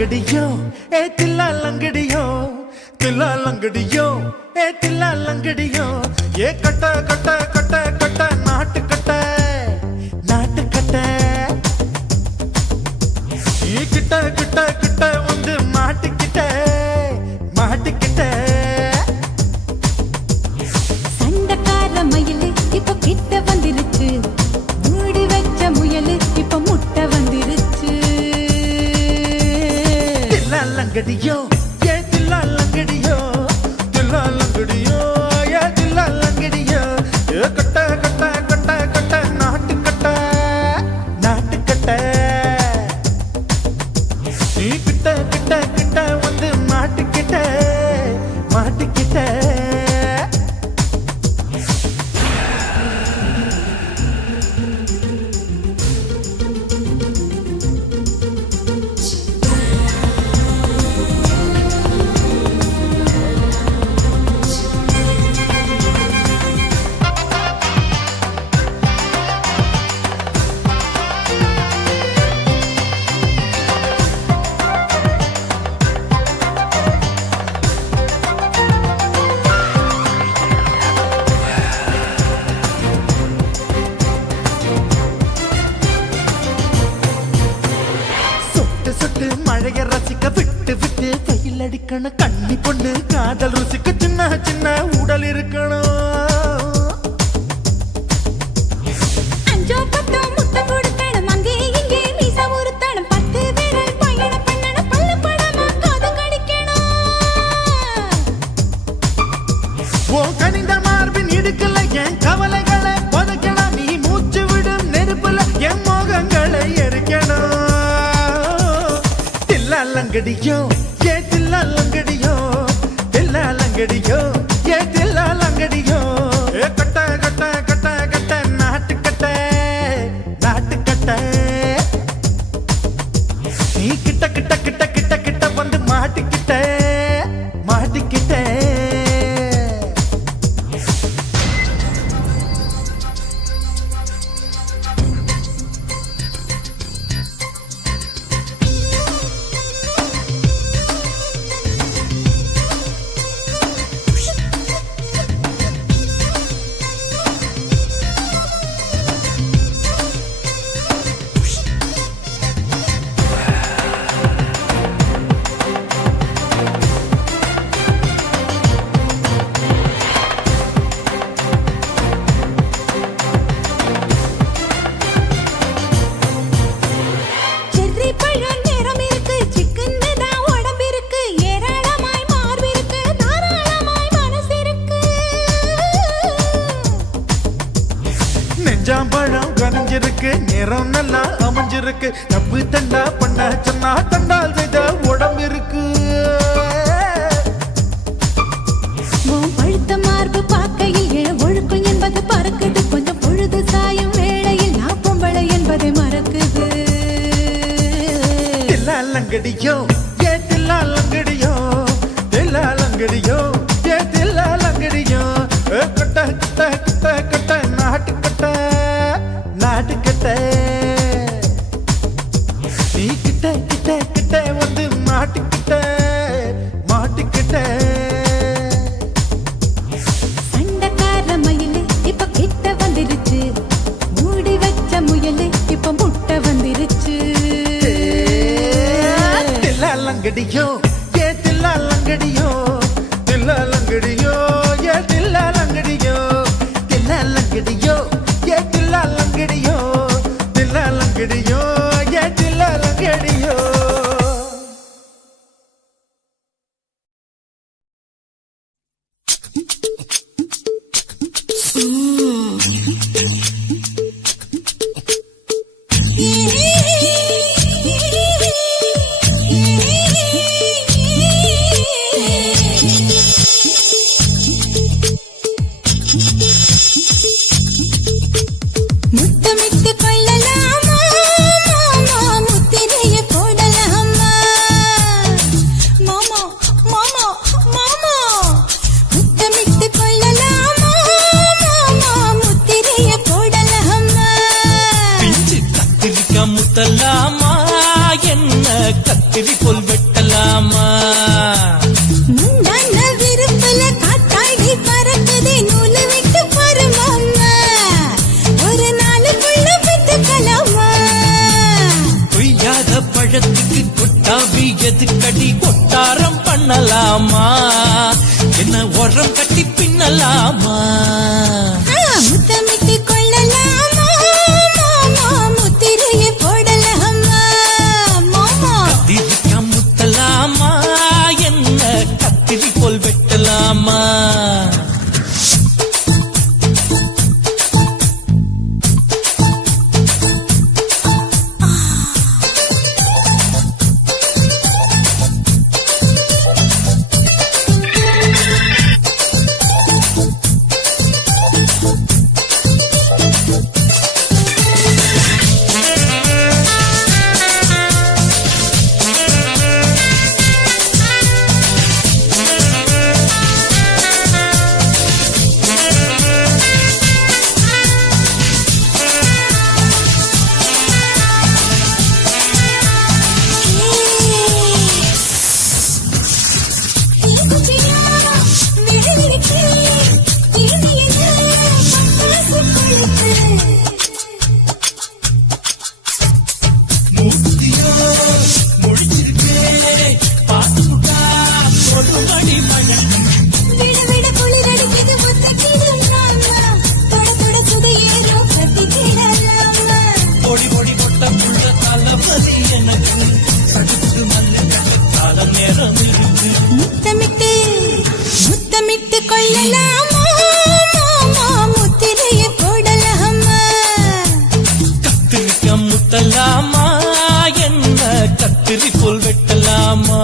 லங்கடியோ ஏ தில்லா லங்கடியோ தில்லா லங்கடியோ ஏ தில்லா லங்கடியோ ஏ கட்ட கட்ட கட்ட கட்ட நாட்டு கட்ட நாட்டு கட்ட நீ கிட்ட கிட்ட கிட்ட வந்து மாட்டிக்கிட்ட மாட்டிக்கிட்ட சண்டக்கார மயிலு இப்ப கிட்ட வந்துருச்சு மூடி வச்ச முயலு இப்ப முட்டை வந்துருச்சு தில்லா லங்கடியோ ஏ தில்லா லங்கடியோ தில்லா லங்கடியோ ஏ தில்லா லங்கடியோ ஏ கட்ட கட்ட கட்ட கட்ட நாட்டு கட்ட நாட்டு கட்ட நீ கிட்ட கிட்ட கிட்ட வந்து மாட்டிக்கிட்ட மாட்டிக்கிட்ட சுட்டு மழைய ரசிக்க விட்டு விட்டு வெயில் அடிக்கணும் கண்ணி பொண்ணு காதல் ருசிக்க சின்ன சின்ன உடல் இருக்கணும் அஞ்சோ பத்தோ முட்டை கொடுக்கணும் அங்கே இங்கே மீசா உருத்தணும் 10 விரல் பயணம் பண்ணணும் பல்ல படமா காது கடிக்கணும் ஓ கனிந்த மார்பின் இடுக்கல என் கவலைகளை புதைக்கணும் நீ மூச்சு விடும் நெருப்புல என் மோகங்களை எரிக்கணும் தில்லா லங்கடியோ ஏ தில்லா லங்கடியோ தில்லா லங்கடியோ ஏ தில்லா லங்கடியோ ஏ கட்ட கட்ட கட்ட கட்ட நாட்டு கட்ட நாட்டு கட்ட நீ கிட்ட கிட்ட கிட்ட கிட்ட கிட்ட வந்து மாட்டிக்கிட்ட மாட்டிக்கிட்ட செர்ரி பழம் நிறம் இருக்கு சிக்கன்னு தான் உடம்பு இருக்கு ஏராளமாய் மார்பு இருக்கு தாராளமாய் மனசு இருக்கு நெஞ்சாம்பழம் கனிஞ்சிருக்கு நிறம் நல்லா அமைஞ்சிருக்கு தப்பு தண்டா பண்ண சொன்னா தண்டால் செய்த உடம்பு இருக்கு உன் பழுத்த மார்பு பார்க்கையில் என் ஒழுக்கம் என்பது பறக்குது கொஞ்சம் பொழுது சாயும் வேளையில் நான் பொம்பளை என்பதை மறக்குது தில்லா லங்கடியோ ஏ தில்லா லங்கடியோ தில்லா லங்கடியோ ஏ தில்லா லங்கடியோ ஏ கட்ட கட்ட கட்ட கட்ட நாட்டு கட்ட நாட்டு கட்ட நீ கிட்ட கிட்ட கிட்ட வந்து மாட்டிக்கிட்ட மாட்டிக்கிட்ட சண்டக்கார மயிலு இப்ப கிட்ட வந்துருச்சு மூடி வச்ச முயலு இப்ப முட்டை வந்துருச்சு தில்லா லங்கடியோ ஏ தில்லா லங்கடியோ தில்லா லங்கடியோ ஏ தில்லா லங்கடியோ தில்லா லங்கடியோ ஏ தில்லா லங்கடியோ தில்லா லங்கடியோ ஏ தில்லா லங்கடியோ உரம் கட்டி பின்னலாமா முத்தமிட்டு கொள்ளலாமா மாமா முத்திரையை போடலாமா மாமா கத்திரிக்கா முத்தலாமா என்ன கத்திரி போல் வெட்டலாமா முத்தமிட்டு முத்தமிட்டு கொள்ளலாமா மாமா முத்திரையை போடலாமா கத்திரிக்கா முத்தலாமா என்ன கத்திரி போல் வெட்டலாமா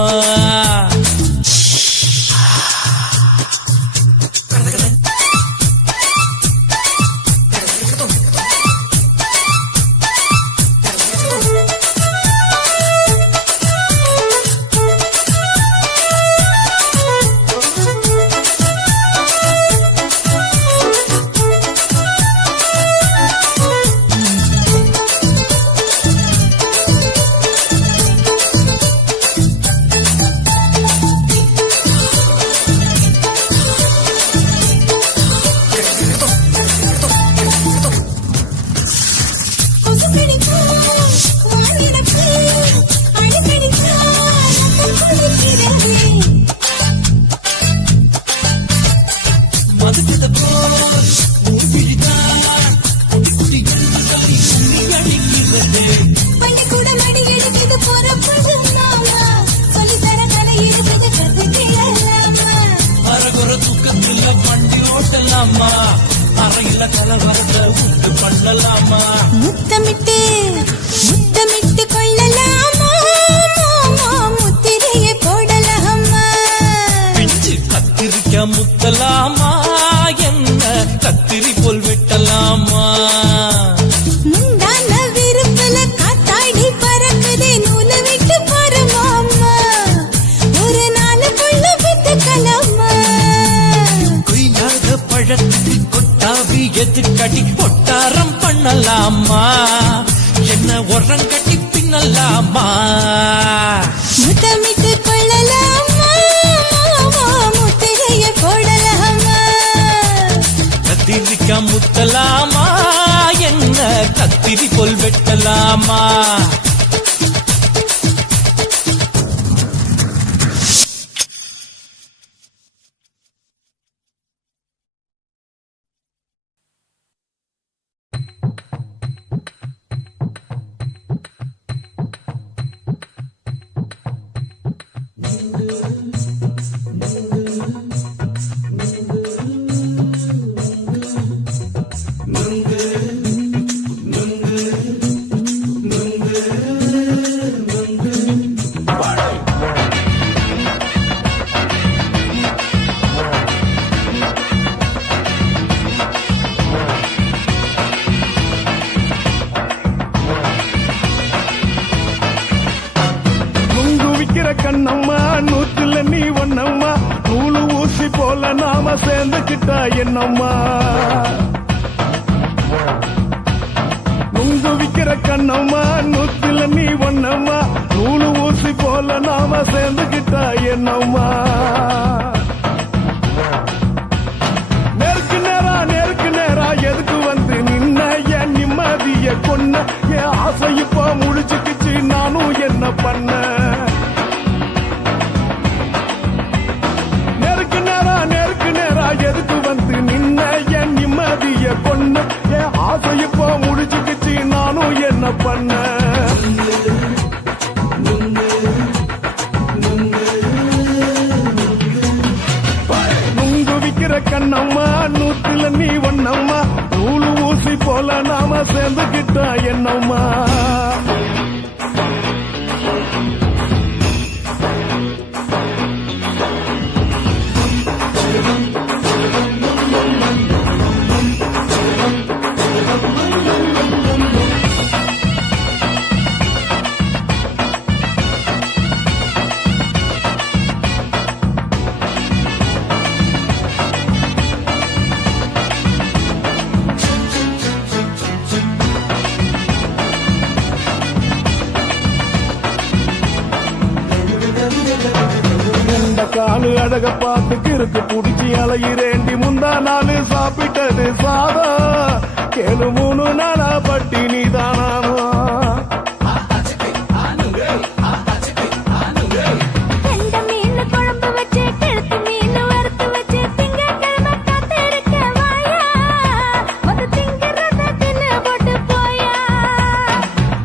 அறையில கலவரத்தை விட்டு பண்ணலாமா முத்தமிட்டு முத்தமிட்டு கொள்ளலாமா மாமா முத்திரையை போடலாமா பிஞ்சு கத்திரிக்கா முத்தலாமா என்ன கத்திரி போல் வெட்டலாமா முந்தான விருப்பல காத்தாடி பறக்குதே நூலை விட்டு பாரு மாமா ஒரு நாளுக்குள்ள வித்துக்கலாமா கொய்யாத பழத்துக்கு கொட்டாவி எதுக்கடி ஒட்டாரம் பண்ணலாமா என்ன உரம் கட்டி பின்னலாமா முத்தமிட்டு கொள்ளலாமா மாமா முத்திரையை போடலாமா கத்திரிக்கா முத்தலாமா என்ன கத்திரி போல் வெட்டலாமா கண்ணம்மா நூத்துல நீ ஒன்னம்மா நூலு ஊசி போல நாம சேர்ந்துக்கிட்டா என்னம்மா நுங்கு விக்கிற கண்ணம்மா நூத்துல நீ ஒன்னம்மா நூலு ஊசி போல நாம சேர்ந்துக்கிட்டா என்னம்மா நேருக்கு நேரா எதுக்கு வந்து நின்ன என் நிம்மதிய கொன்ன என் ஆசை இப்ப முடிச்சுக்கிச்சு நானும் என்ன பண்ண நேருக்கு பண்ண நுங்கு விக்கிற கண்ணம்மா நூத்துல நீ ஒண்ணம்மா நூலு ஊசி போல நாம சேர்ந்துகிட்டா என்னம்மா காலு அழக பார்த்து கிறுக்கு புடிச்சி அலையிறேண்டி முந்தா நாலு சாப்பிட்டது சாதா கேளு 3 நாளா பட்டினி தானாமா கெண்ட மீன் குழம்பு வச்சு கெளுத்து மீன் வறுத்து வச்சு திங்கட்கிழமை காத்திருக்க வாயா வந்து திங்கிறத தின்னு போட்டு போயா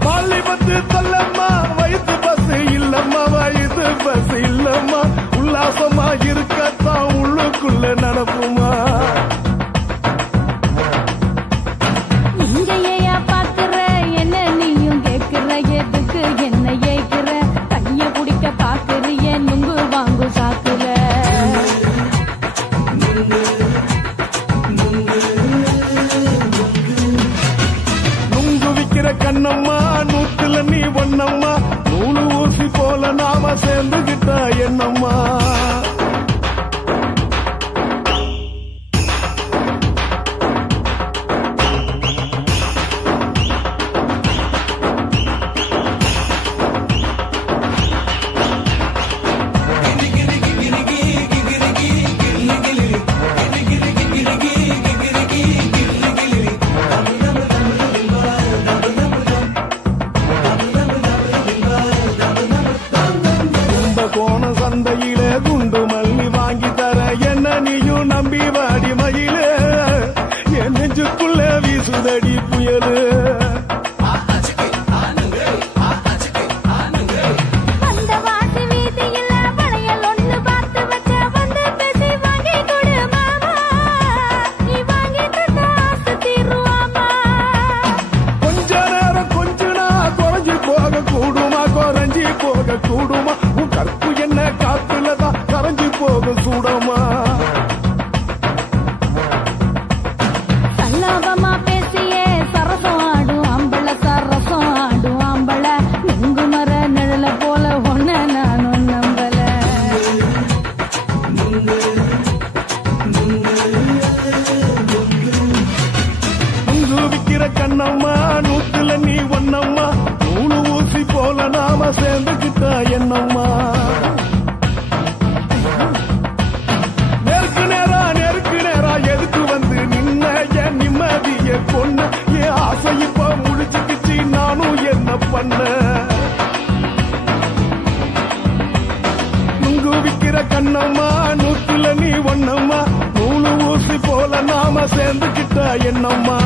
பள்ளி பத்து தள்ளம்மா வயிற்று பஸ் இல்லம்மா வயிற்று பஸ் இல்லம்மா உல்லாசமா இருக்கத்தான் உள்ளுக்குள்ள நடப்புமா நீங்க ஏயா பாக்குற என்ன நீயும் கேக்குற எதுக்கு என்ன ஏக்குற கைய குடிக்க பாக்குறிய நுங்கு வாங்கு சாக்குற நுங்கு விக்கிற கண்ணம்மா நூத்துல நீ ஒண்ணம்மா நூலு ஊசி போல நாம சேர்ந்துகிட்டா என்னம்மா கோண சந்தையில குண்டு மல்லி வாங்கி தர என்ன நீயும் நம்பி வாடி மயிலே என் நெஞ்சுக்குள்ள வீசுதடி புயலு அந்த வாசி வீதியில வளையல் ஒண்ணு பார்த்து வச்ச வந்து பேசி வாங்கி கொடு மாமா நீ வாங்கி தந்த ஆசை தீருவாமா கொஞ்ச நேரம் கொஞ்ச நாள் குறைஞ்சி போக கூடுமா குறைஞ்சி போக கூடுமா உன் கற்பு என்ன காத்துலதான் கரைஞ்சி போக சூடமா சல்லாபமா பேசியே சரசம் ஆடும் ஆம்பள சரசம் ஆடும் ஆம்பள நெங்கு மர நிழல போல ஒன்ன நானும் நம்பல நுங்கு விக்கிற கண்ணம்மா நூத்துல நீ ஒண்ணம்மா நூலு ஊசி போல நாம சேர்ந்துகிட்டா என்னம்மா நெருக்கு நேரா எதுக்கு வந்து நின்ன என் நிம்மதிய கொன்ன என் ஆசை இப்ப முடிச்சுக்கிச்சு நானும் என்ன பண்ண நுங்கு விக்கிற கண்ணம்மா நூத்துல நீ ஒண்ணம்மா நூலு ஊசி போல நாம சேர்ந்துகிட்டா என்னம்மா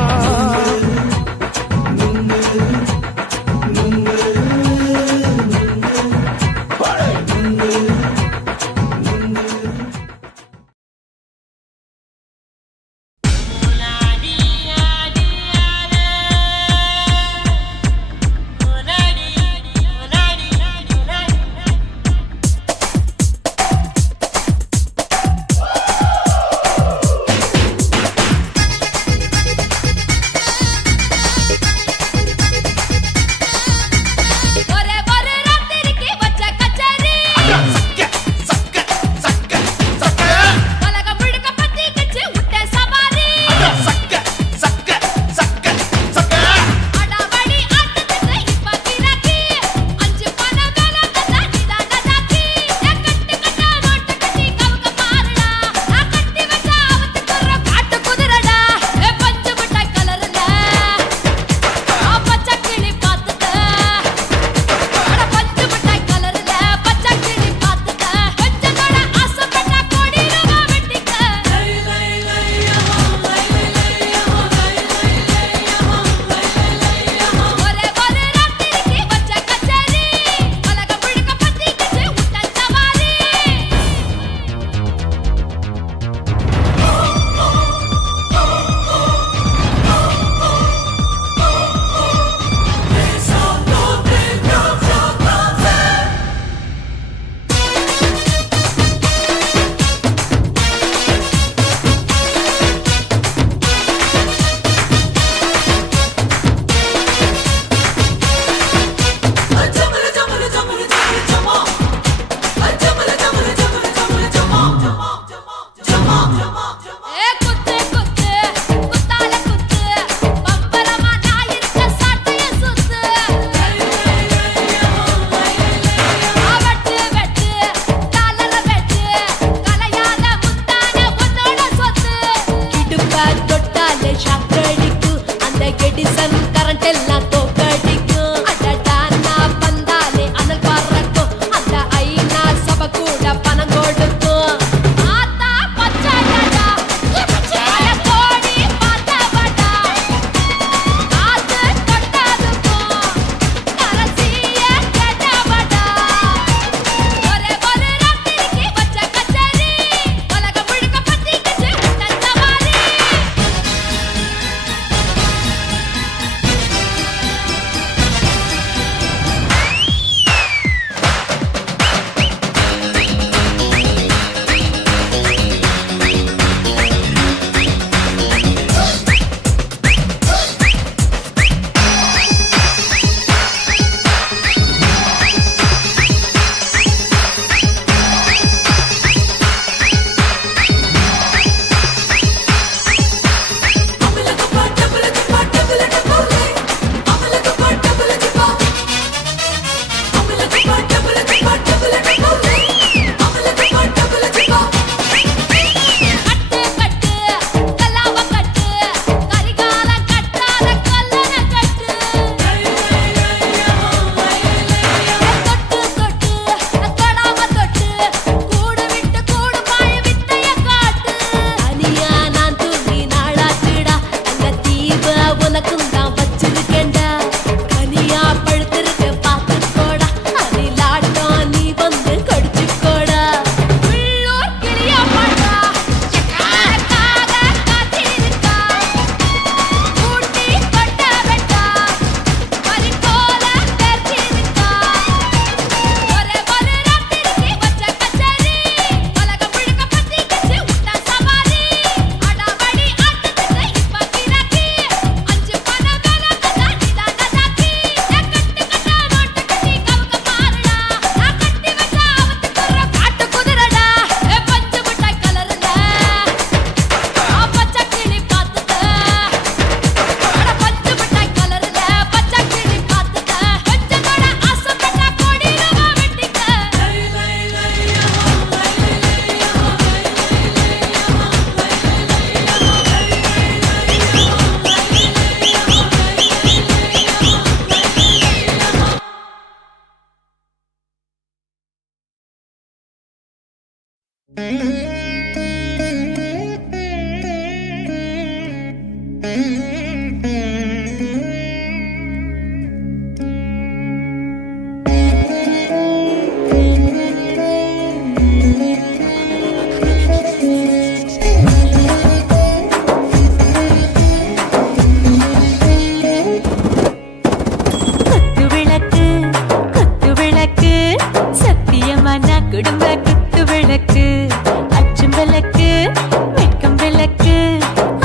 குத்து விளக்கு குத்து விளக்கு சத்தியமான குடும்ப குத்து விளக்கு அச்சும் விளக்கு வெட்கம் விளக்கு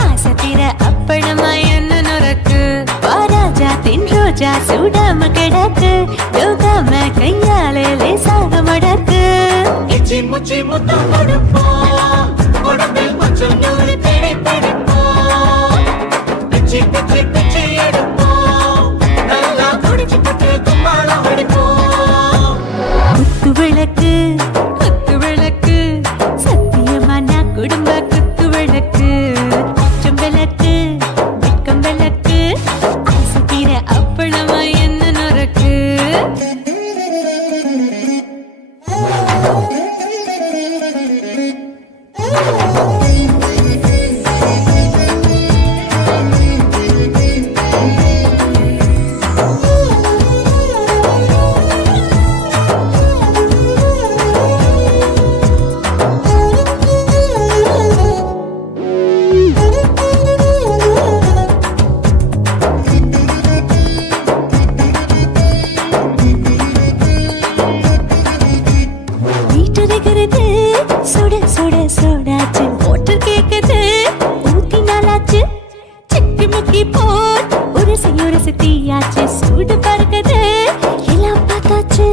ஆசை தீர அப்பளமா என்ன நுறக்கு வாராஜா தின் ரோஜா சூடாம கிடக்கு யோகாம கையாலே லேசாக மடக்கு இச்சி முச்சி முத்தம் கொடுப்போம் உடம்பில் கொஞ்சம் நூறு தேவை படுப்போம் பிச்சி பிச்சி பிச்சி எடுப்போம் நல்லா குடிச்சு பட்டு கும்பாலம் அடிப்போம் குத்து விளக்கு குத்து விளக்கு சத்தியமான குடும்ப குத்து விளக்கு அச்சம் விளக்கு வெட்கம் விளக்கு ஆசை தீர அப்பளமா என்ன நுறக்கு வீட்டறிகிறது சுட சுட சுடாச்சு மோட்டர் கேக்குது ஊத்தி நாளாச்சு சிக்கி முக்கி போர் உரசி தீயாச்சு சூடு பறக்குது எல்லாம் பார்த்தாச்சு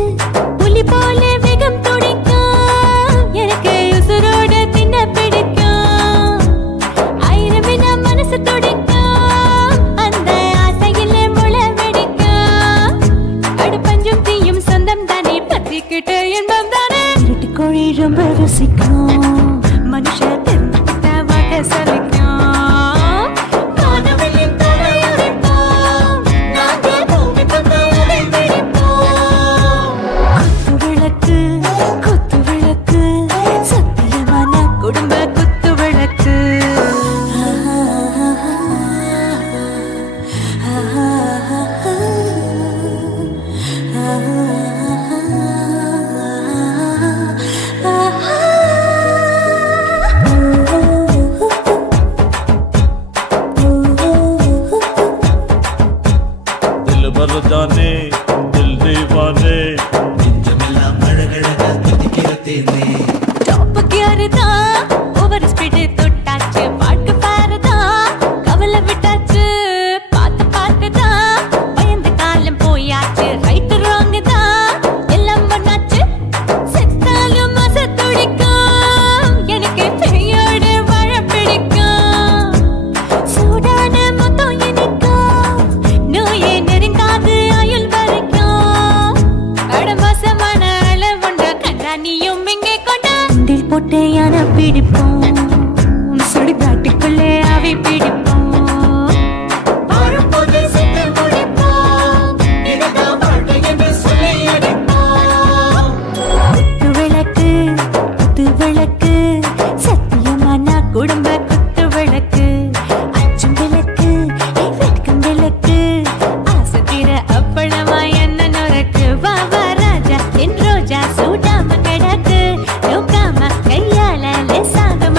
புலி போல வேகம் துடிக்கும் எனக்கு உசுரோட தின்ன பிடிக்கும் ஆயிரம் வினா மனசு துடிக்கும் அந்த ஆசையிலே முளை வெடிக்கும் அடு பஞ்சும் தீயும் சொந்தம் தானே பத்திக்கிட்டு இன்பம் தானே இருட்டு கோழி ரொம்ப ருசிக்கும் மனுஷ தெரிஞ்சுக்கிட்ட வாக்க சலிக்கும் வானவெளியின் தலையுரைப்போம் நாங்கள் பூமி தந்த உடை வெடிப்போம் குத்து விளக்கு சத்தியமான குடும்ப குத்து விளக்கு दिल भर जाने दिल दीवाने நெஞ்சமெல்லாம் அழகழகா துடிக்கிறதேனே டாப் கியர் தான் ஓவர் ஸ்பீட் தொட்டாச்சு பாட்டு பாருதான் கவலை விட்டாச்சு பார்த்து தான் பயந்து காலம் போயாச்சு ரைட் ராங் தான் எல்லாம் பண்ணாச்சு செத்தாலும் மச துடிக்கும் எனக்கு பெயோட வாழ பிடிக்கும் சூடான மொத்தம் எனக்கும் நோயே நெருங்காது ஆயுள் வரைக்கும் அடமாசமான அளவுண்ட கண்டானியும் இங்கே கொண்ட உண்டில் போட்டு யானை பிடிப்போம் சுடுகாட்டுக்குள்ளே அவை பிடிப்போம் வாழும்போது செத்து முடிப்போம் இதுதான் வாழ்க்கை என்று சொல்லி அடிப்போம் குத்து விளக்கு சத்தியமான குடும்ப குத்து விளக்கு அச்சும் விளக்கு வெட்கம் விளக்கு ஆசை தீர அப்பளமா என்ன நுறக்கு வா ராஜா என் ரோஜா சூடாம கிடக்கு யோகாம கையால லேசாக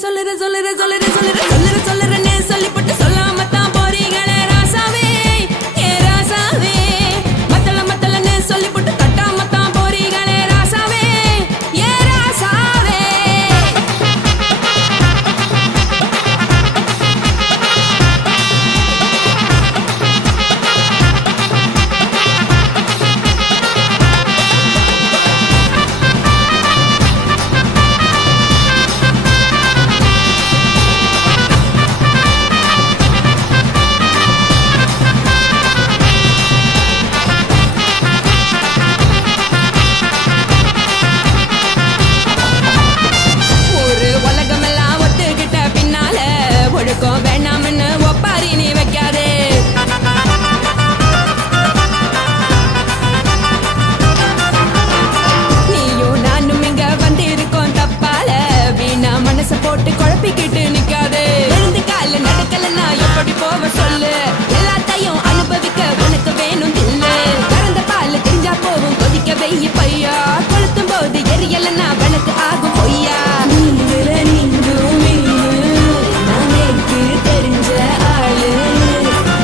சொல்லுறேன்னு சொல்லிப்பட்டு சொல்லாமத்தான் போறீங்களே ராசாவே ஏ ராசாவே மத்தலன்னு சொல்லிப்பட்டு தட்டாமத்தான் போறீங்களே ராசாவே ஏ ராசாவே ஒரு உலகமெல்லாம் ஒத்துக்கிட்ட பின்னால ஒழுக்கம் வேணாம்னு ஒப்பாரி நீ வைக்காதே நீயும் நானும் இங்க வந்து இருக்கோம் தப்பால வீணா மனச போட்டு குழப்பிக்கிட்டு நிக்காதே எழுந்து கால நடக்கலன்னா எப்படி போவ சொல்லு எல்லாத்தையும் அனுபவிக்க உனக்கு வேணும் தில்லு கறந்த பால் தெரிஞ்சா போகும் கொதிக்க வெய்ய பையா கொளுத்தும் போது எரியலன்னா வழக்கு ஆகும் பொய்யா நீங்கள நீங்களும் மீனு நாளைக்கு தெரிஞ்ச ஆளு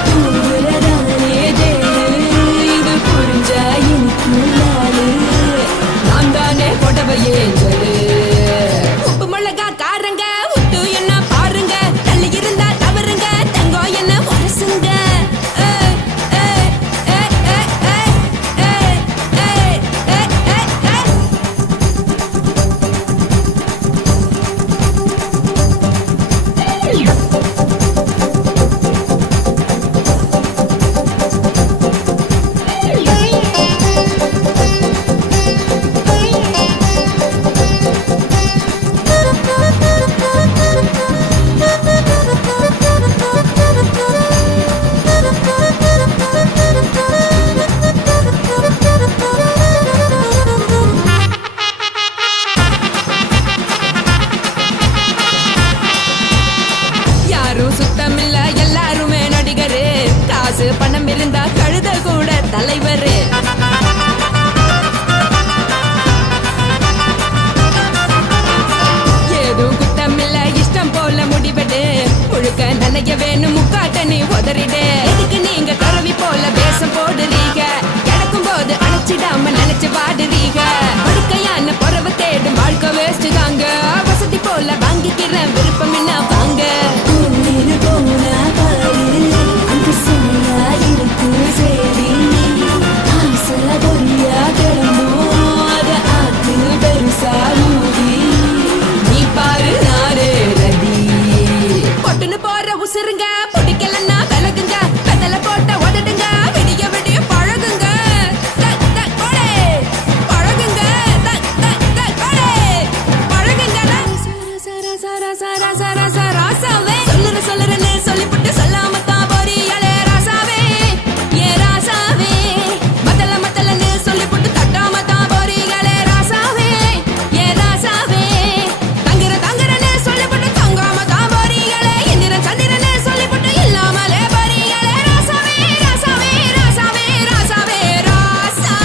தூங்குறதானே தேடு இது புரிஞ்ச எனக்கு நாளு நான் தானே புடவையே சொல்லு உப்பு மிளகா காரங்க உத்து என்ன பாருங்க தள்ளி இருந்தா தவறுங்க தங்கம் என்ன வரசுங்க யாரும் சுத்தமில்ல எல்லாருமே நடிகரு காசு பணம் இருந்தா கழுத கூட தலைவரு ஏதும் குத்தமில்ல இஷ்டம் போல முடிவெடு முழுக்க நனைய வேணும் முக்காட்ட நீ உதறிடு எதுக்கு நீங்க கருவி போல வேஷம் போடுறீங்க கிடக்கும் போது அணைச்சிடாம நினைச்சு வாடுறீங்க படுக்கையான பொறவை தேடும் வாழ்க்கை வேஸ்ட் தாங்க வசதி போல வாங்கிக்கிறேன் விருப்பம் என்ன வாங்க நீ பாரு நாரே ரதி பொட்டுன்னு போற உசுருங்க பிடிக்கலன்னா விலகுங்க கதல போட்ட உதடுங்க விடிய விடிய பழகுங்க போடே பழகுங்க போடே பழகுங்க ராசாவே சொல்லுறேன்னு சொல்லிவிட்டு சொல்லாமத்தான் போறியாளே ராசாவே ஏ ராசாவே மத்தலன்னு சொல்லிவிட்டு தட்டாமத்தான் போறீங்களே ராசாவே ஏ ராசாவே தங்குறேன்னு சொல்லிவிட்டு தங்காமத்தான் போறீங்களே இந்திரன் சந்திரன்னு சொல்லிவிட்டு இல்லாமலே போறீங்களே ராசாவே ராசாவே ராசாவே ராசாவே ராசா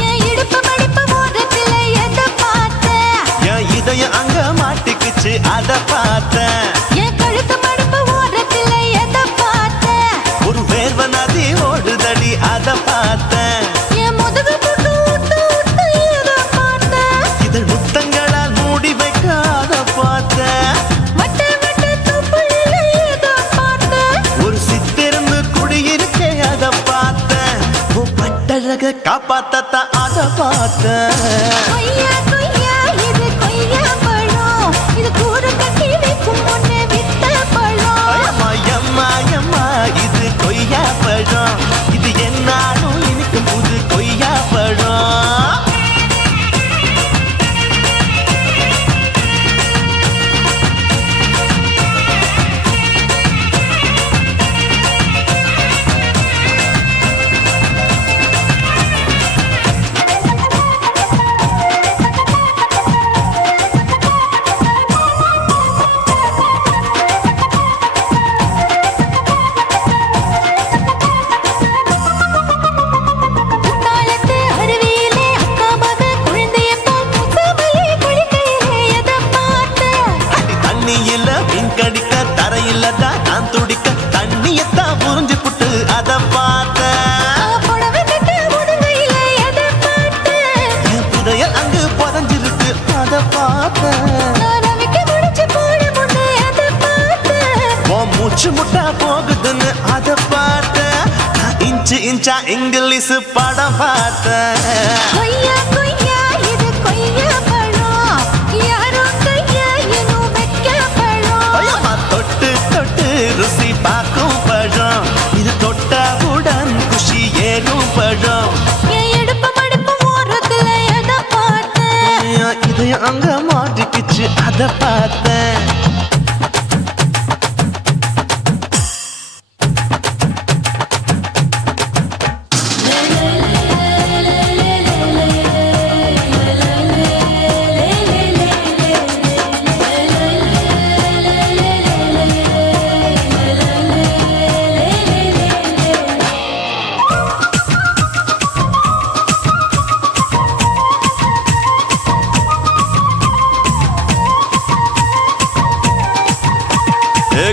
என் இடுப்பு மடிப்பு ஓரத்துல எதை பார்த்தேன் என் இதயம் அங்க மாட்டிக்குச்சு அத பார்த்தேன் என் கழுத்து மடிப்பு ஓரத்துல எதை பார்த்தேன் ஒரு வேர்வ நதி ஓடுதடி அத பார்த்தேன் என் முதுகு புட்டு விட்டு விட்டு எதை பார்த்தேன் இதழ் முத்தங்களால் மூடி வைக்க அத பார்த்தேன் வட்ட துப்புல எதை பார்த்தேன் ஒரு சித்திரந்து குடியிருக்கே அத பார்த்தேன் உன் பட்டழக காப்பாத்தத்தான் அத பார்த்தேன் கொய்யா கொய்யா இது கொய்யா பழம் இது கூட கட்டி வைக்கும் முன்னே வித்த பழம் அம்மா எம்மா எம்மா இது கொய்யா பழம் இது என்னாலும் இனிக்கும் புது கொய்யா பழம் அங்கு புதஞ்சிருக்கு அத பார்த்தேன். நான் அவிக்க முடிச்சு போட முன்னே அதை பார்த்தேன். உன் மூச்சு முட்டா போகுதுன்னு அத பார்த்தேன். நான் இன்ச்சு இன்ச்சா இங்கிலீஷ் படம் பார்த்தேன். கொய்யா கொய்யா இது கொய்யா பழம், யாரோ கையா இன்னும் வைக்க பழம். ஐயம்மா, தொட்டு தொட்டு ருசி பார்க்கும் பழம், இது தொட்டவுடன் குஷி ஏறும் பழம். என் இடுப்பு மடுப்பு ஓரத்துல எதை பார்த்தேன். என் இதயம் அங்க மாட்டிக்கிச்சு அத பார்த்தேன்.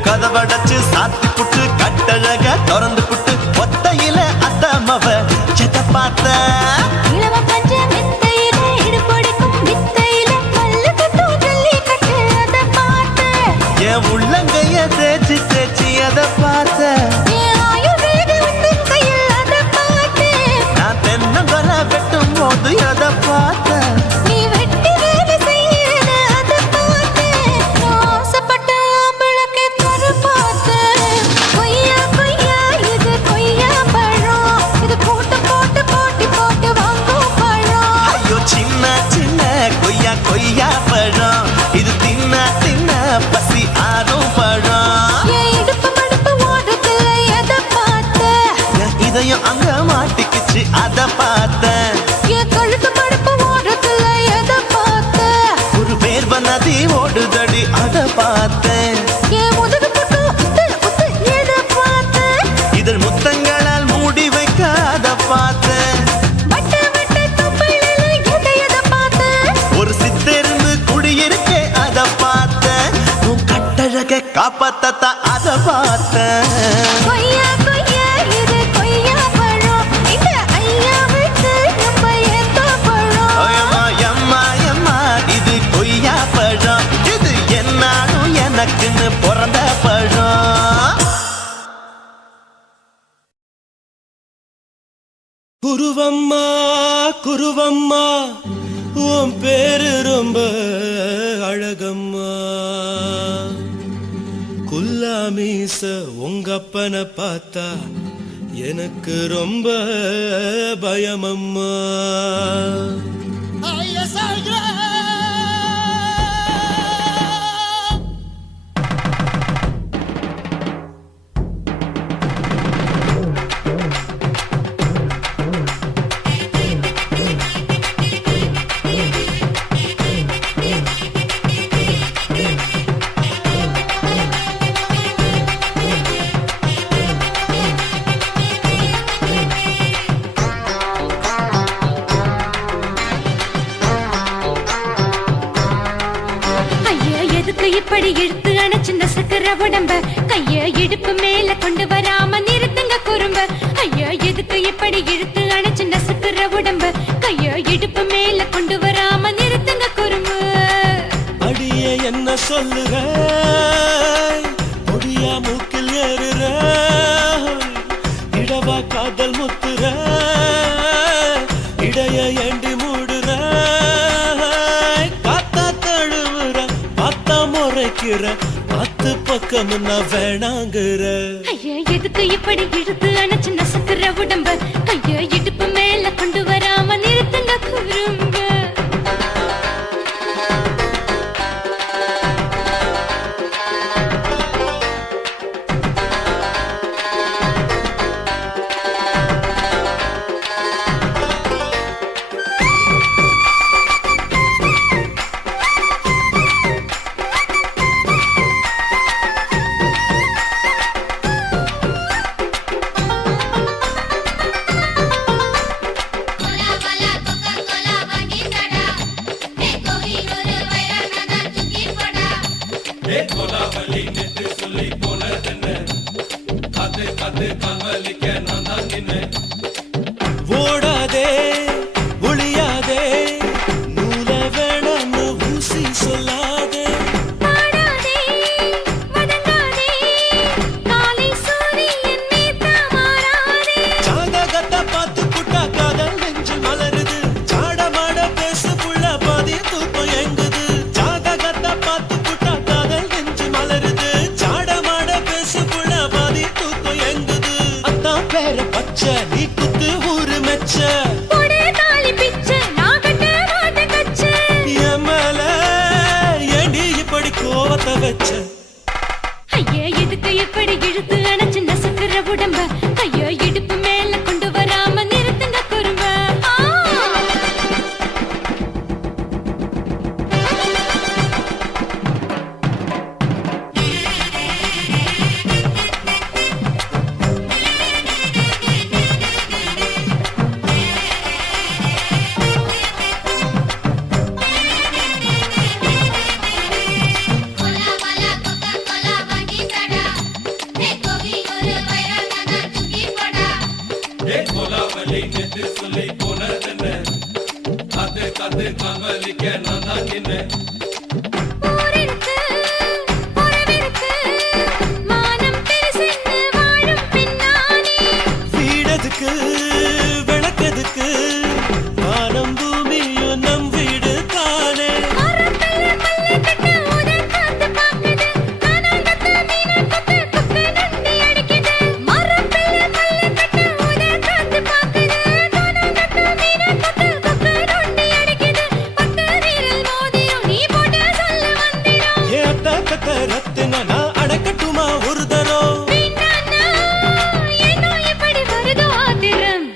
கதவடைச்சு சாத்தி புட்டு கட்டழக திறந்து புட்டு ஒத்தையில அத்தமவ எதை பார்த்த. இளவ பஞ்ச மெத்தையில இடுப்பொடிக்கும் வித்தையில பல்லு கட்டும் ஜல்லிக்கட்டு அதை பார்த்தேன். என் உள்ளங்கைய தேய்ச்சி தேய்ச்சி அதை பார்த்த. என் ஆயுர்வேத உந்தன் கையில் அதை பார்த்தேன். நான் தென்னங்கொலை வெட்டும் போது எதை பார்த்த. நீ வெட்டி வேலை செய்யறத அதை பார்த்தேன். நான் ஆசைப்பட்ட ஆம்பளுக்கு தர பார்த்தேன். கொய்யா கொய்யா இது கொய்யா பழம், இது போட்டு போட்டு போட்டி போட்டு வாங்கும் பழம். ஐயோ சின்ன சின்ன கொய்யா கொய்யா பழம், இது தின்ன தின்ன பசி ஆறும் பழம். என் இடுப்பு மடுப்பு ஓரத்துல எதை பார்த்தேன். என் இதயம் அங்க மாட்டிக்கிச்சு அத பார்த்தேன். என் கழுத்து மடுப்பு ஓரத்துல எதை பார்த்தேன். ஒரு வேர்வ நதி ஓடுதடி அத பார்த்தேன். என் முதுகு புட்டு உத்து உத்து எதை பார்த்தேன். இதழ் முத்தங்களால் மூடி வைக்க அத பார்த்தேன். வட்ட வட்ட தொப்பையில எதை பார்த்தேன். ஒரு சித்தெருந்து குடியிருக்கே அத பார்த்தேன். உன் கட்டழக காப்பாத்தத்தான் அத பார்த்தேன். கொய்யா கொய்யா இது கொய்யா பழம், இந்த ஐயா விட்டு நம்ம எந்த பழம். ஐயம்மா, எம்மா, எம்மா, இது கொய்யா பழம், இது என்னாலும் எனக்குன்னு பிறந்த பழம். குருவம்மா குருவம்மா உன் பேரு ரொம்ப அழகம்மா. குல்லாமீச உங்க அப்பனை பார்த்தா எனக்கு ரொம்ப பயமம்மா. ஐயா எதுக்கு இப்படி இழுத்து அணைச்சு நசுக்கிற உடம்ப, கைய இடுப்பு மேல கொண்டு வராம நிறுத்துங்க குறும்ப. ஐயா எதுக்கு இப்படி இழுத்து அணைச்சு நசுக்கிற உடம்ப, கைய இடுப்பு மேல கொண்டு வராம நிறுத்துங்க குறும்ப. அடியே என்ன சொல்லுற, முடியா மூக்கில் ஏறுற, இடவா காதல் முத்துற, இடைய ஏண்டி மூடுற, காத்தா தழுவுற, பார்த்தா முறைக்கிற, பத்து பக்கம் நான் வேணாங்குற. ஐயா எதுக்கு இப்படி இழுத்து அணைச்சு நசுக்கிற உடம்ப, கைய இடுப்பு மேல கொண்டு வராம நிறுத்துங்க குறும்ப. ஓடாதே ஒளியாதே ஊரிருக்கு, உறவிருக்கு, மானம் பெருசென்று வாழும் பெண்ணானே. வீடதுக்கு விளக்கதுக்கு வானம் பூமியும் நம் வீடு தானே. மரத்துல பல்லை கட்ட உதன் காத்து பாக்குது. கானாங்கத்து மீனாங்கத்து குக்கு நொண்டி அடிக்குது. மரத்துல பல்லை கட்ட உதன் காத்து பாக்குது. கானாங்கத்து மீனாங்கத்து குக்கு நொண்டி அடிக்குது. பட்டு வீரல் மோதிரம் நீ போட்ட சொல்ல வந்திடும். ஏ அத்த கத்த ரத்தின நான் அடக்கட்டுமா ஒரு தரம். வீணானா, ஏனோ இப்படி வருதோ ஆத்திரம்?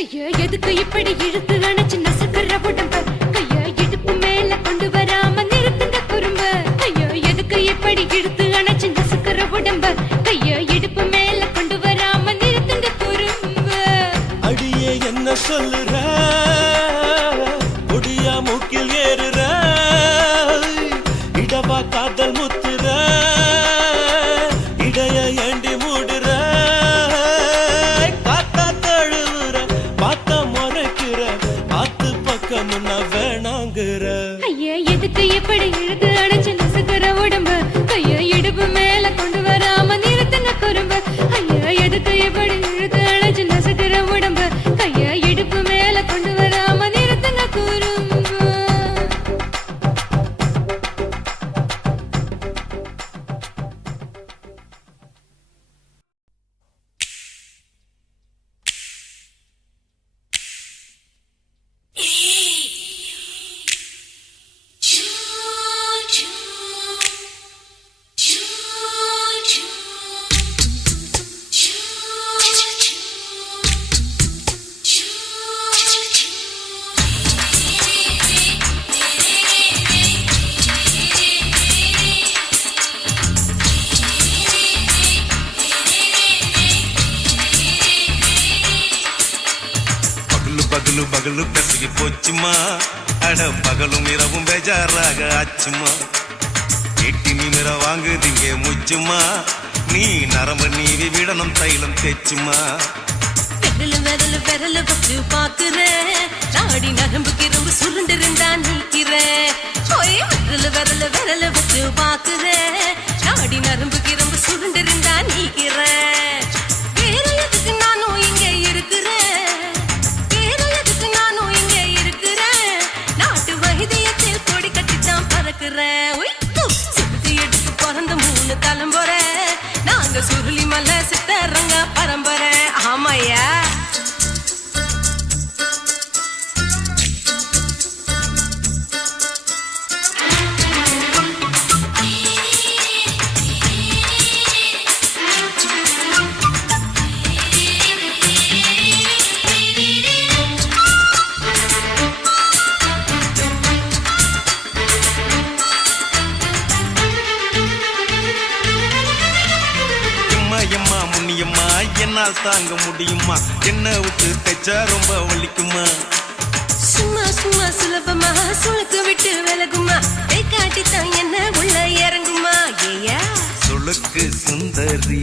ஐயா, எதுக்கு இப்படி இழுத்து அணைச்சு நசுக்குற உடம்ப? கையா இடுப்பு மேல கொண்டு வராம நிறுத்துங்க குறும்ப. ஐயா, எதுக்கு இப்படி இழுத்து அணைச்சு நசுக்குற உடம்ப? கையா இடுப்பு மேல கொண்டு வராம நிறுத்துங்க குறும்ப. அடியே என்ன சொல்லுற ஒடியா மூக்கில் ஏறுற இடவா காதல் முத்துற இடைய ஏண்டி மூடுற காத்தா தழுவுற பார்த்தா முறைக்கிற ஆத்து பக்கம் நான் வேணாங்குற. ஐயா, எதுக்கு இப்படி இழுத்து அணைச்சு நசுக்குற உடம்ப? கையா இடுப்பு மேல கொண்டு வராம நிறுத்துங்க குறும்ப. ஐயா, எதுக்கு இப்படி இழுத்து அணைச்சு நசுக்குற உடம்ப? கையா இடுப்பு மேல கொண்டு வராம நிறுத்துங்க குறும்ப. பகலு பகலு கசகி போச்சுமா அட பகலும் இரவும் பேஜாராக ஆச்சுமா எட்டி நிமிர வாங்குதிங்க முச்சுமா நீ நரம்பு நீவி விடணும் தைலம் தேச்சுமா விரலு விரலு வச்சு பாக்குறேன் நாடி நரம்பு கிரும்பு சுருண்டிருந்தா நீக்கிறேன் ஓய் விரலு வச்சு பாக்குறேன் நாடி நரம்பு கிரும்பு சுருண்டிருந்தா நீக்கிறேன் வேற எதுக்கு நானும் இங்க இருக்கிறேன் வேற எதுக்கு நானும் இங்க இருக்கிறேன் நாட்டு வைத்தியத்தில் கொடி கட்டித்தான் பறக்கிறேன் சித்து எடுத்து பிறந்த 3 தலைமுறை நாங்க சுருளி மலை சித்தரங்க பரம்பரை ஆமாயா எம்மா முன்னியம்மா என்னால் தாங்க முடியுமா என்ன விட்டு தைச்சா ரொம்ப வலிக்குமா சும்மா சும்மா சுலபமா சுளுக்கு விட்டு விலகுமா கை காட்டித்தான் என்ன உள்ள இறங்குமா ஏயா சுளுக்கு சுந்தரி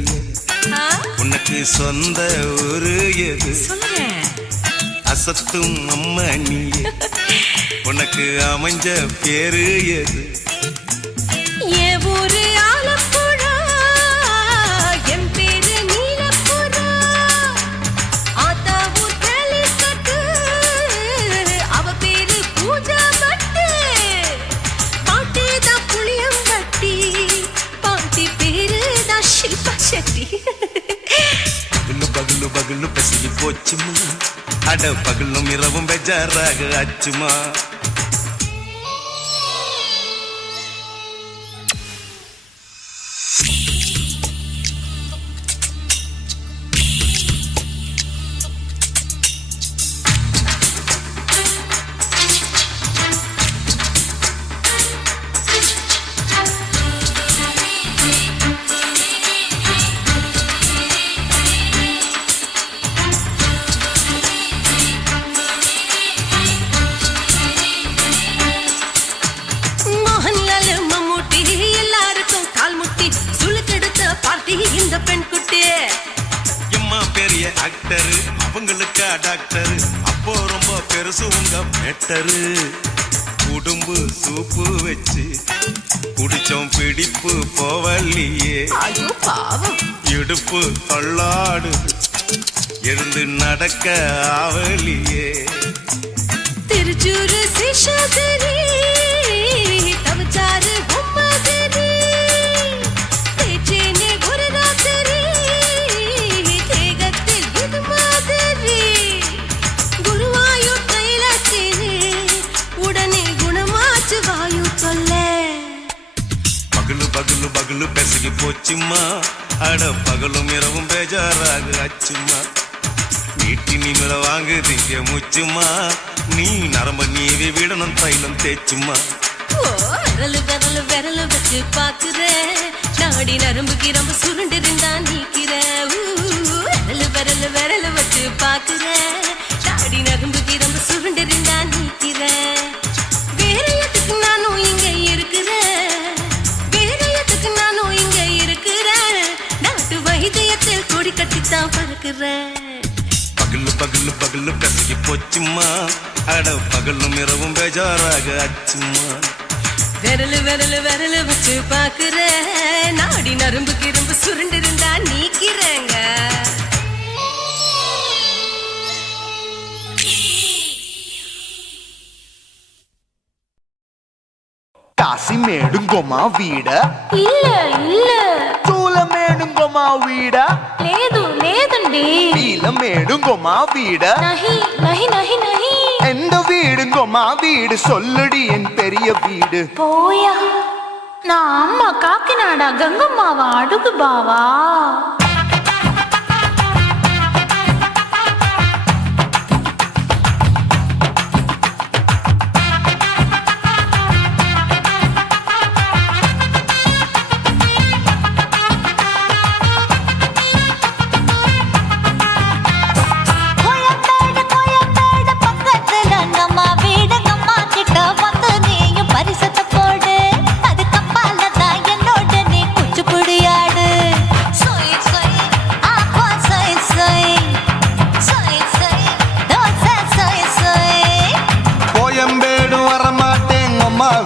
உனக்கு சொந்த ஊரு எது சொல்றேன் அசத்தும் அம்மா நீ உனக்கு அமைஞ்ச பேரு எது என் ஊரு ஆலப்புழா என் பேரு நீலப்புறா ஆத்தா ஊர் கேலிக்கட்டு அவ பேரு பூஜா பட்டு பாட்டி தான் புளியம்பட்டி பாட்டி பேரு தான் ஷில்பா செட்டி பகலு பகலு பகலு பசிக்கு போச்சுமா அட பகலும் இரவும் பெஜாராக ஆச்சுமா இந்த பெண் குட்டி எம்மா பெரிய ஆக்டர் அவங்களுக்கா டாக்டர் அப்போ ரொம்ப பெருசு உங்க பெட்டரு உடும்பு சூப்பு வச்சு குடிச்சோம் பிடிப்பு போவல்லையே ஐயோ பாவம் இடுப்பு தள்ளாடு எழுந்து நடக்க ஆவலியே திருச்சூரு சிஷாதிரி தவச்சாரு பொம்மதிரி தேச்சேனே ஒரு ராத்திரி தேகத்தில் இது மாதிரி குருவாயூர் தைலத்திலே உடனே குணமாச்சு வாயு சொல்ல பகலு பகலு பகலு பெசகி போச்சுமா அட பகலும் இரவும் பேஜாராக அச்சுமா வீட்டி நிமிர வாங்கு திங்க முச்சுமா நீ நரம்ப நீவி விடணும் தைலம் தேச்சுமா விரலு விரலு விரலு வச்சு பாக்குற நாடி நரம்பு கிரம்பு சுருண்டு இருந்தா நீக்கிற விரலு விரலு விரலு வச்சு பாக்குற நாடி நரம்பு கிரம்பு சுருண்டு இருந்தா நீக்கிற வேற எதுக்கு நானும் இங்க இருக்கிறேன் வேற எதுக்கு நானும் இங்க இருக்கிறேன் நாட்டு வைத்தியத்தில் கொடி கட்டித்தான் பறக்கிறேன் பகலு பகலு பகலு பெசகி போச்சுமா அட பகலும் இரவும் பேஜாராக அச்சுமா விரலு விரலு விரலு வச்சு பாக்குற நாடி நரம்பு கிரும்பு சுருண்டு இருந்தா நீக்கிறேங்க కాశీమేడుంగోమా వీడ இல்ல இல்ல చూలమేడుంగోమా వీడ లేదు లేదండి నీలమేడుంగోమా వీడ நஹி நஹி நஹி நஹி எந்த வீடுங்கோமா வீடு சொல்லுடி என் பெரிய வீடு போயா நான் அம்மா காக்கிநாடா கங்கம்மாவா அடுகு பாவா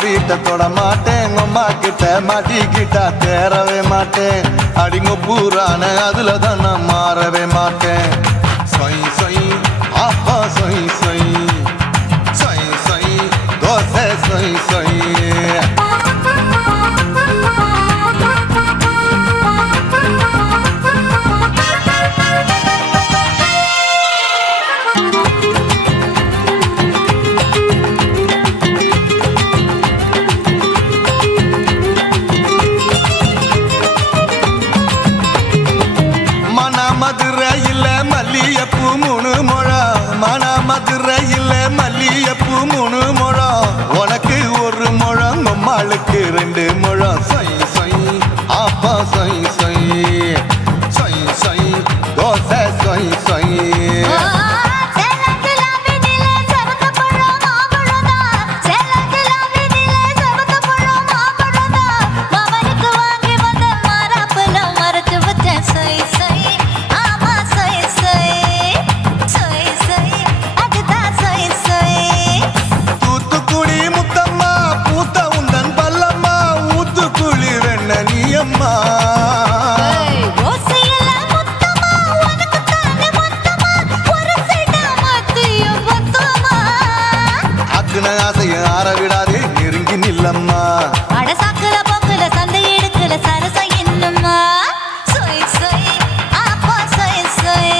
வீட்டை தொட மாட்டேன் அம்மா கிட்ட மாட்டிக்கிட்டா தேரவே மாட்டேன் அடிங்க பூரான அதுல தான் நான் மாறவே மாட்டேன் சொய் சொய் அப்பா சொய் சொய் சொய் சொய் தோசை சொய் சொய் மதுரையில் மல்லியப்பூ 3 முழம் மன மதுரையில் மல்லியப்பூ 3 முழம் உனக்கு 1 முழம் அம்மாளுக்கு 2 முழம் சொய் சொய் அப்பா சொய் சொய் சொய் சொய் தோசை சொய் சொய் ஆற விடாதே நெருங்கி நில்லம்மா அடசாக்குல போக்குல சந்தை எடுக்கல சரச என்னம்மா சொய் சொய் அப்பா சொய் சொய்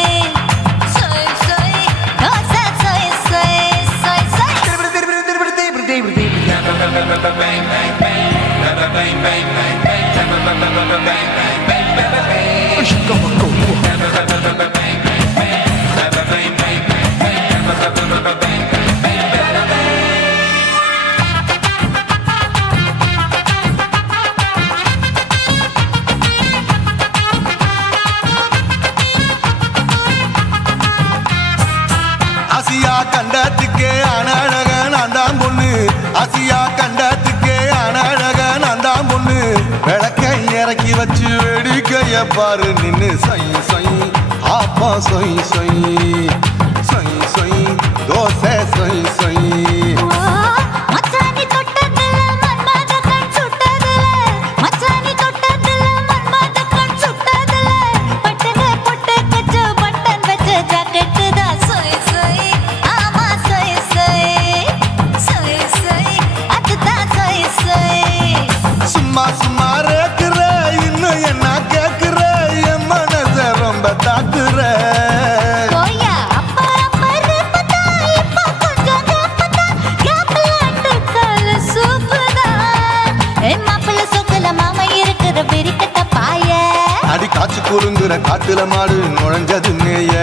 சொய் சொய் தோசை சொய் சொய் சொய் சொய் ஆசியா கண்டத்துக்கே அனழக நான் தான் பொண்ணு ஆசியா கண்டத்துக்கே அனழக நான் தான் பொண்ணு விளக்கை இறக்கி வச்சு வேடிக்கைய பாரு நின்னு சொய் சொய் ஆப்பா சொய் சொய் சொய் சொய் தோசை சொய் காட்டுல மாடு நுழைஞ்சது மேய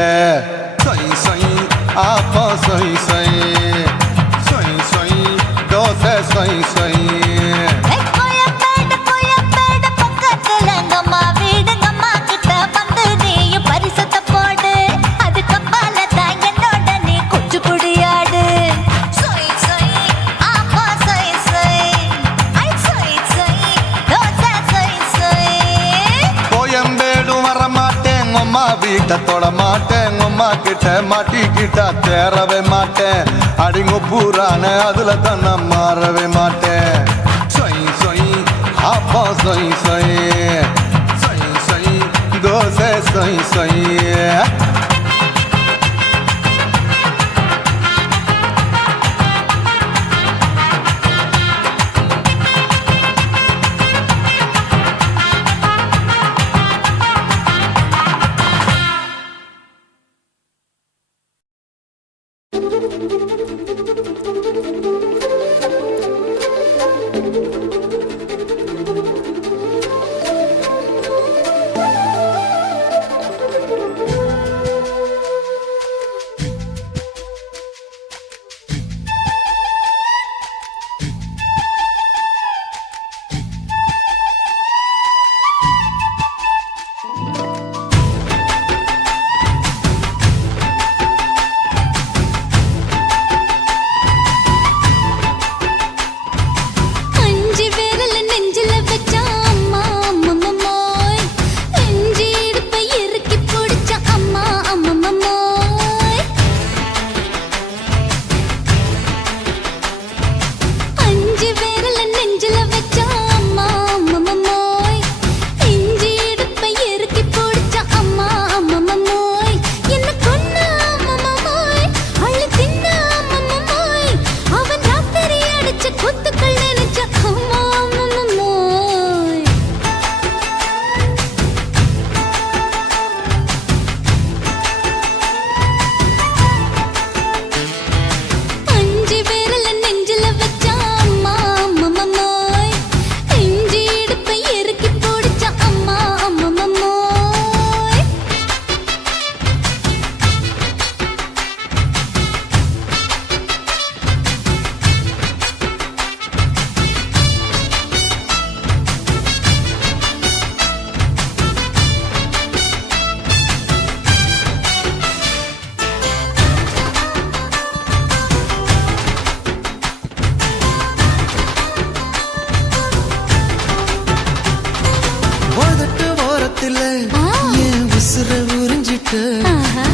சொய் சொய் ஆப்பா சொய் சொய் சொய் சொய் தோசை சொய் சொய் வீட்டை தொட மாட்டேன் அம்மா கிட்ட மாட்டிக்கிட்டா தேரவே மாட்டேன் அடிங்க பூரான அதுல தான் நான் மாறவே மாட்டேன் சொய் சொய் அப்பா சொய் சொய் சொய் சொய் தோசை சொய் சொய்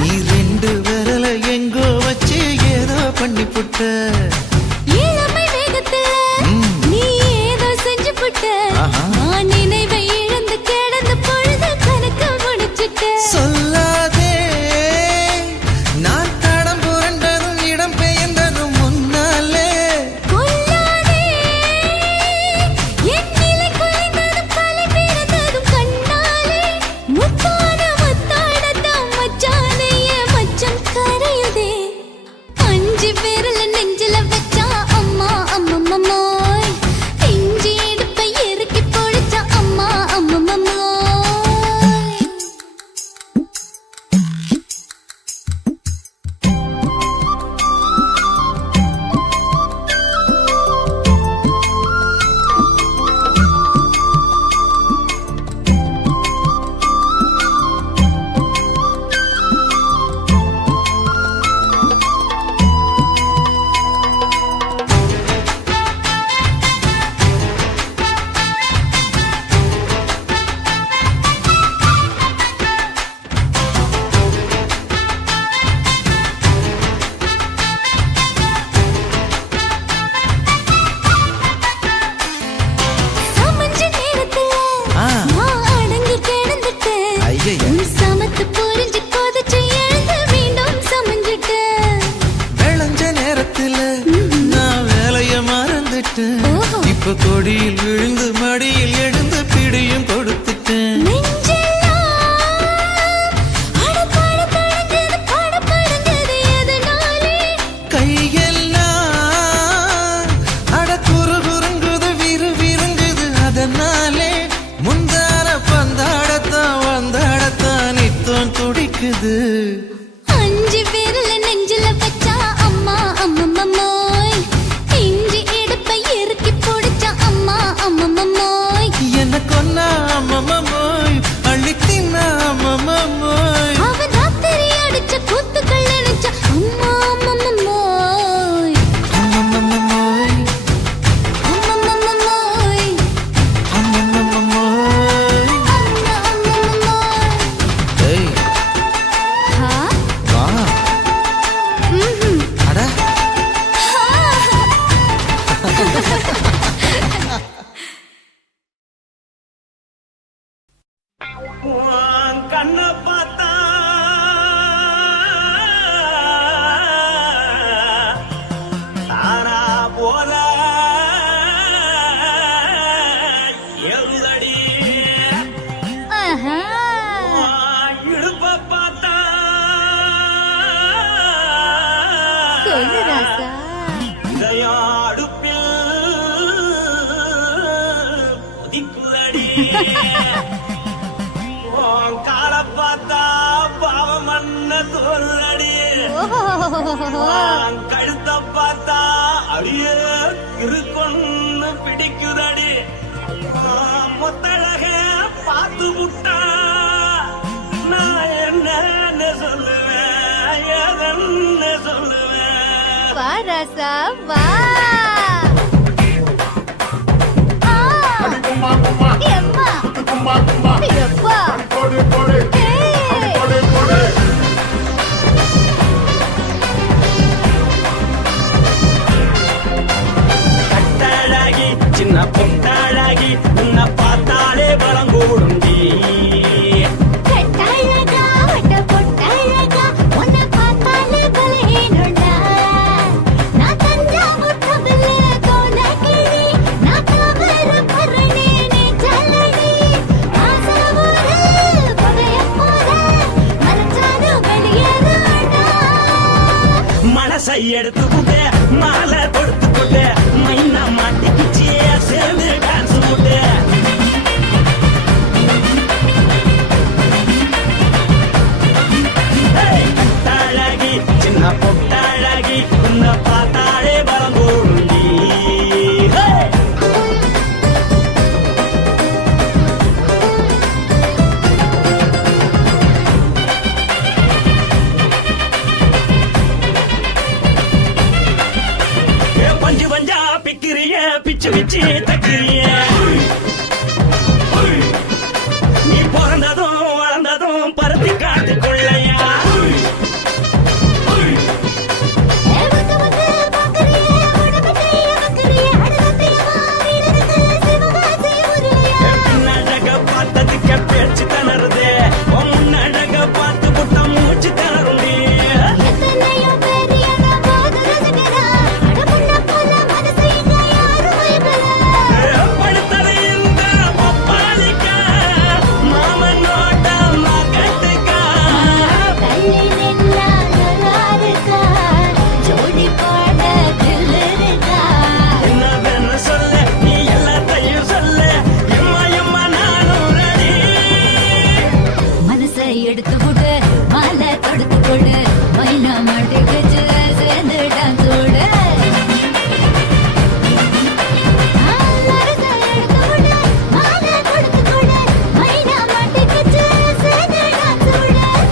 நீ ரெண்டு விரல எங்கோ வச்சு ஏதோ பண்ணி புட்ட இளமை வேகத்துல நீ ஏதோ செஞ்சு புட்ட நான் நினைவை இழந்து கிடந்த பொழுது கணக்கு முடிச்சிட்ட சொல்லாதே நான் தடம் புரண்டதும் இடம் பெயர்ந்ததும் முன்னாலே கொல்லாதே என் நிலை குலைந்ததும் தலை பிறந்ததும் கண்ணாலே முத்தான முத்தாடத்தான் மச்சானைய மச்சம் கரையுதே அஞ்சு விரல நெஞ்சில வச்சா அம்மா அம்மம்மோய் இஞ்சி இடுப்பை இறுக்கி பொடிச்சா அம்மா அம்மம்மோய் சமஞ்ச நேரத்துல நான் அடங்கி கிடந்துட்டேன் ஐயைய. உன் சமத்து புரிஞ்சு கொதிச்சு எழுந்து மீண்டும் சமஞ்சிட்டேன் விளைஞ்ச நேரத்துல நான் வேலைய மறந்துட்டேன் ஓஹோ. இப்ப கொடியில் விழுந்து மடியில் எழுந்து பிடியும் கொடுத்துட்டேன் நெஞ்செல்லாம் அடபடபடங்குது, படபடங்குது எதனாலே? கையெல்லாம் அட குறுகுறுங்குது விறுவிறுங்குது அதனாலே முந்தார பந்தாடத்தான் வந்தாடத்தான் கண்ண பார்த்தா தானா போல எழுதடி இடுப்ப பார்த்தா இதயம் அடுப்பில் ஒதிக்குதடி கால பார்த்தா பாவம் மண்ண தோல்லடி கழுத்த பார்த்தா அடியே இருக்குன்னு பிடிக்குதடி மொத்தழக பார்த்து விட்டா நான் என்ன சொல்லுவேன் எதன்னு சொல்லுவேன் வாராசா வா கும்மா கும்மா எம்மா கும்மா கும்மா எப்பா போடு போடு போடு போடு கட்டழகி சின்ன பொட்டழகி உன்னை பார்த்தாலே பலம் கூடுண்டி கட்டழகா வட்ட பொட்டழகா உன்னை பார்த்தாலே பலஹீனடா நான் தஞ்சாவூர் தவில கோலகிரி நான் தவற பரணி நீ ஜல்லடி ஆசவூரு பகைய போல மனசாது வெளியேறடா மனசை எடுத்துக்கிட்டே மாலை கொடுத்துக்கிட்டே மைனா மாட்டிக்கிச்சே சேர்ந்து டான்ஸ் போட்டு கட்டழகி சின்ன பொட்டழகி உன்னை பார்த்தாலே பலம் கூடுண்டி பஞ்சு பஞ்சா பிக்கிறிய பிச்சு பிச்சு தக்கிறிய நீ பிறந்ததும் வளர்ந்ததும் பருத்தி காட்டு கொள்ளையா வந்து வந்து பாக்கறியே உடம்பு கைய வக்கறியே அடலத்தையமா வீரருக்கு சிவகாசி உருளையா பின்னழக பார்த்ததுக்கு பேச்சு தளருது முன்னழக பார்த்து புட்ட மூச்சு தளருண்டி எத்தனையோ பேர் என்ன போது ரசிக்கிறா அடமுள்ள போல மனசை இங்க யாரும் வைக்கல படுத்தது இந்த பப்பாளிக்கா மாமன் நோட்ட மகட்டுக்கா தள்ளி நின்னா நல்லா இருக்கா ஜோடி போட தில்லு இருக்கா என்னதுன்னு சொல்ல நீ எல்லாத்தையும் சொல்ல எம்மா எம்மா நானும் ரெடி மனசை எடுத்து விடு மாலை தொடுத்து கொடு மைனா மாட்டுக்கு சேர்ந்து டான்ஸ் ஓடு மனசை எடுத்து விடு மாலை தொடுத்து கொடு மைனா மாட்டுக்கு சேர்ந்து டான்ஸ் ஓடு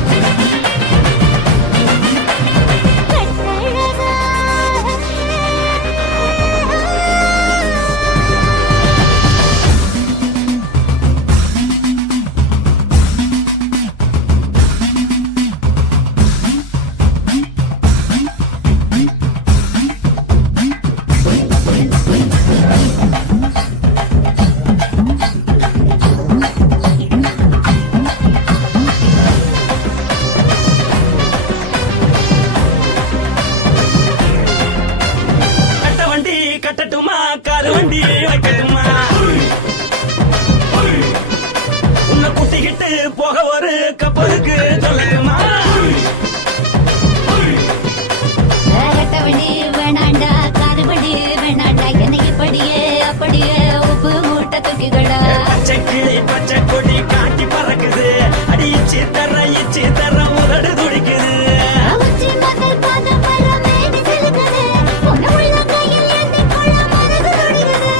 கட்ட வண்டி கட்டட்டுமா காரு வண்டி வைக்கட்டுமா உன்னை குத்திக்கிட்டு போக ஒரு கப்பலுக்கு சொல்லட்டுமா கட்டவண்டி வேணாண்டா காதுபடி வேணாண்டா என்னைக்கு படியே அப்படியே உப்பு மூட்டை தூக்கிக்கடா பச்சை கிளி பச்சை கொடி காட்டி பறக்குது அடி இச்சி தர உதடு துடிக்குது உச்சி மகள் பாதம் வர மேனி சிலுக்குது உன்னை உள்ள கையில் எண்ணி கொள்ள மனசு துடிக்குது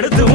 எடுத்து